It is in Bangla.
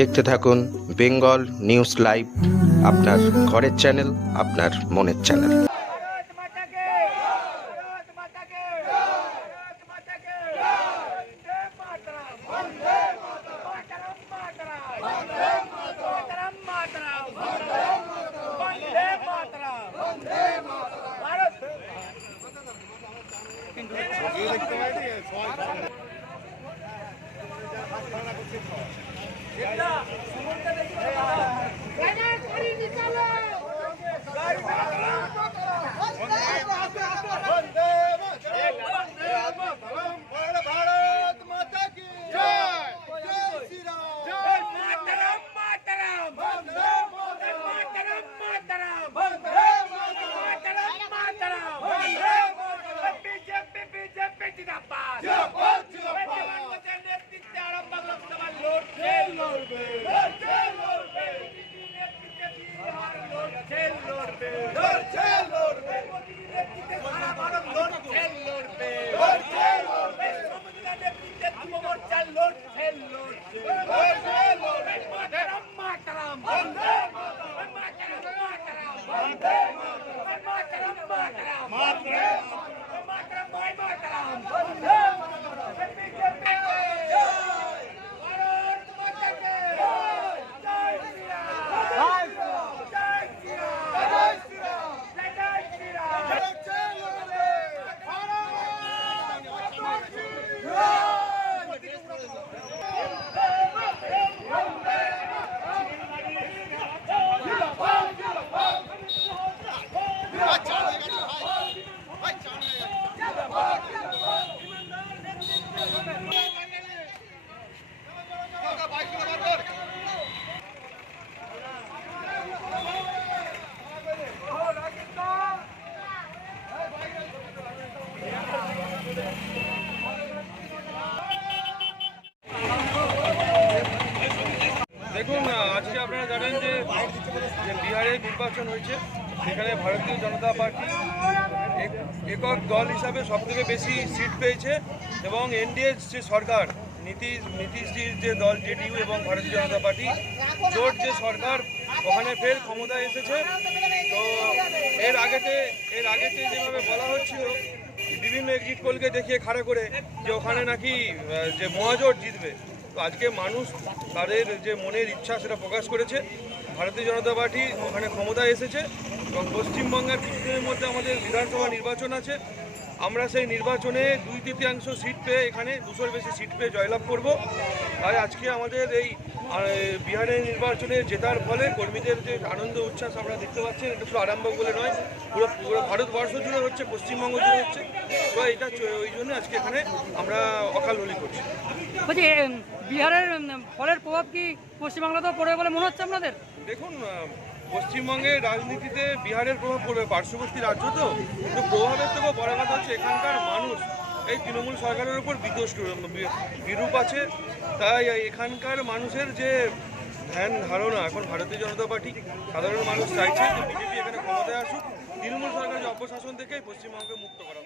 দেখতে থাকুন বেঙ্গল নিউজ লাইভ, আপনার ঘরের চ্যানেল, আপনার মনের চ্যানেল। দেখুন, আজকে আপনারা জানেন যে বিহারে নির্বাচন হয়েছে, সেখানে ভারতীয় জনতা পার্টি একক দল হিসাবে সবথেকে বেশি সিট পেয়েছে এবং এনডিএ যে সরকার নীতিশজির যে দল জেডিইউ এবং ভারতীয় জনতা পার্টি জোট যে সরকার ওখানে ফের ক্ষমতায় এসেছে। তো এর আগেতে যেভাবে বলা হচ্ছিল বিভিন্ন এক্সিট পোলকে দেখিয়ে খাড়া করে যে ওখানে নাকি যে মহাজোট জিতবে, তো আজকে মানুষ তাদের যে মনের ইচ্ছা সেটা প্রকাশ করেছে। ভারতীয় জনতা পার্টি ওখানে ক্ষমতায় এসেছে এবং পশ্চিমবঙ্গের কিছুদিনের মধ্যে আমাদের বিধানসভা নির্বাচন আছে। আমরা সেই নির্বাচনে 2/3 সিট পেয়ে, এখানে 200-র বেশি সিট পেয়ে জয়লাভ করব। তাই আজকে আমাদের এই বিহারের নির্বাচনে জেতার ফলে কর্মীদের যে আনন্দ উচ্ছ্বাস আমরা দেখতে পাচ্ছেন, এটা শুধু আরামবাগ বলে নয়, পুরো ভারতবর্ষ জুড়ে হচ্ছে, পশ্চিমবঙ্গ জুড়ে হচ্ছে। তো এটা ওই জন্য আজকে এখানে আমরা অকাল হোলি করছি। বলছি, বিহারের ফলের প্রভাব কি পশ্চিমবাংলাতেও পড়বে বলে মনে হচ্ছে আপনাদের? দেখুন, পশ্চিমবঙ্গের রাজনীতিতে বিহারের প্রভাব পড়বে, পার্শ্ববর্তী রাজ্য তো, কিন্তু প্রভাবের থেকেও বড় কথা হচ্ছে এখানকার মানুষ এই তৃণমূল সরকারের উপর বিরূপ আছে। তাই এখানকার মানুষের যে ধ্যান ধারণা, এখন ভারতীয় জনতা পার্টি সাধারণ মানুষ চাইছে যে বিজেপি এখানে ক্ষমতায় আসুক, তৃণমূল সরকারের যে অপশাসন থেকে পশ্চিমবঙ্গকে মুক্ত করা।